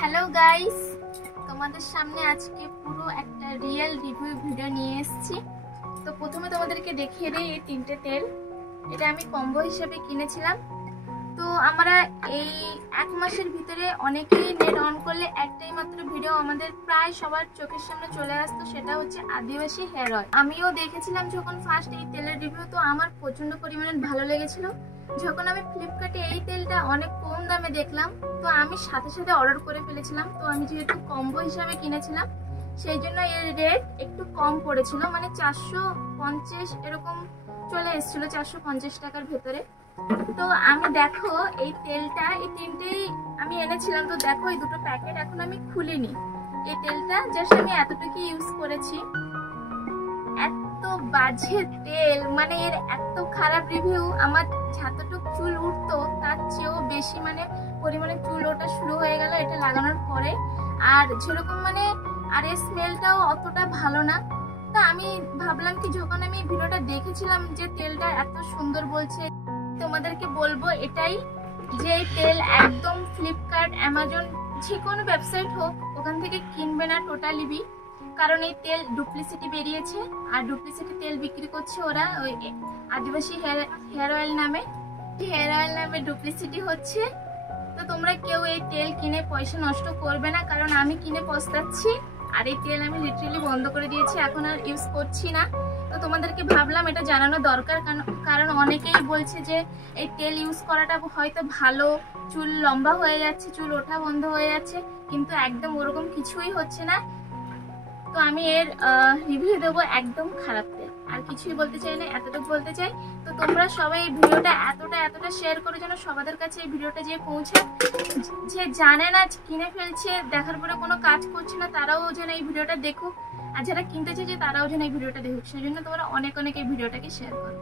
Hello guys, তোমাদের সামনে আজকে পুরো একটা রিয়েল রিভিউ ভিডিও নিয়ে এসেছি। তো প্রথমে তোমাদেরকে দেখিয়ে দিই এই তিনটে তেল। এটা আমি কম্বো হিসেবে কিনেছিলাম। তো আমরা এই এক মাসের ভিতরে অনেকেই নেট অন করলে একটাই মাত্র ভিডিও আমাদের প্রায় সবার চোখের সামনে চলে আসতো, সেটা হচ্ছে আদিবাসী হেয়ার অয়েল। আমিও দেখেছিলাম যখন ফার্স্ট এই তেলের রিভিউ, তো আমার প্রচন্ড পরিমাণে ভালো লেগেছিল। যখন আমি ফ্লিপকার্টে এই তেলটা অনেক কম দামে দেখলাম, তো আমি সাথে সাথে অর্ডার করে ফেলেছিলাম। তো আমি যেহেতু কম্বো হিসাবে কিনেছিলাম, সেই জন্য এর রেট একটু কম পড়েছিল, মানে 450 এরকম চলে এসেছিল, 450 টাকার ভেতরে। তো আমি দেখো এই তেলটা, এই তিনটেই আমি এনেছিলাম। তো দেখো এই দুটো প্যাকেট এখন আমি খুলিনি। এই তেলটা জাস্ট আমি এতটুকু ইউজ করেছি। এত বাজে তেল, মানে এর এত খারাপ রিভিউ। আমার যতটুকু চুল উঠতো তার চেয়েও বেশি মানে পরিমাণে চুল ওঠা শুরু হয়ে গেল এটা লাগানোর পরে। আর যেরকম মানে আর এর স্মেলটাও অতটা ভালো না। তা আমি ভাবলাম কি, যখন আমি ভিডিওটা দেখেছিলাম যে তেলটা এত সুন্দর বলছে, তোমাদেরকে বলবো এটাই যে এই তেল একদম ফ্লিপকার্ট, অ্যামাজন, যে কোনো ওয়েবসাইট হোক ওখান থেকে কিনবে না টোটালি। কারণ এই তেল ডুপ্লিসিটি বেরিয়েছে, আর ডুপ্লিসিটি তেল বিক্রি করছে ওরা ওই আদিবাসী হেয়ার অয়েল নামে ডুপ্লিসিটি হচ্ছে। তো তোমরা কেউ এই তেল কিনে পয়সা নষ্ট করবে না, কারণ আমি কিনে পস্তাচ্ছি। আর এই তেল আমি লিটারালি বন্ধ করে দিয়েছি, এখন আর ইউজ করছি না। তো তোমাদেরকে ভাবলাম এটা জানানো দরকার, কারণ অনেকেই বলছে যে এই তেল ইউজ করাটা হয়তো ভালো, চুল লম্বা হয়ে যাচ্ছে, চুল ওঠা বন্ধ হয়ে যাচ্ছে, কিন্তু একদম ওরকম কিছুই হচ্ছে না। তো আমি এর রিভিউ দেবো একদম খারাপ তেল, আর কিছুই বলতে চাই না, এতটুকু বলতে চাই। তো তোমরা সবাই এই ভিডিওটা এতটা শেয়ার করে যেন সবাদের কাছে এই ভিডিওটা যেয়ে পৌঁছায়। যে জানে না, কিনে ফেলছে, দেখার পরে কোনো কাজ করছে না, তারাও যেন এই ভিডিওটা দেখুক। আর যারা কিনতে চাইছে তারাও যেন এই ভিডিওটা দেখুক। সেই জন্য তোমরা অনেক এই ভিডিওটাকে শেয়ার করো।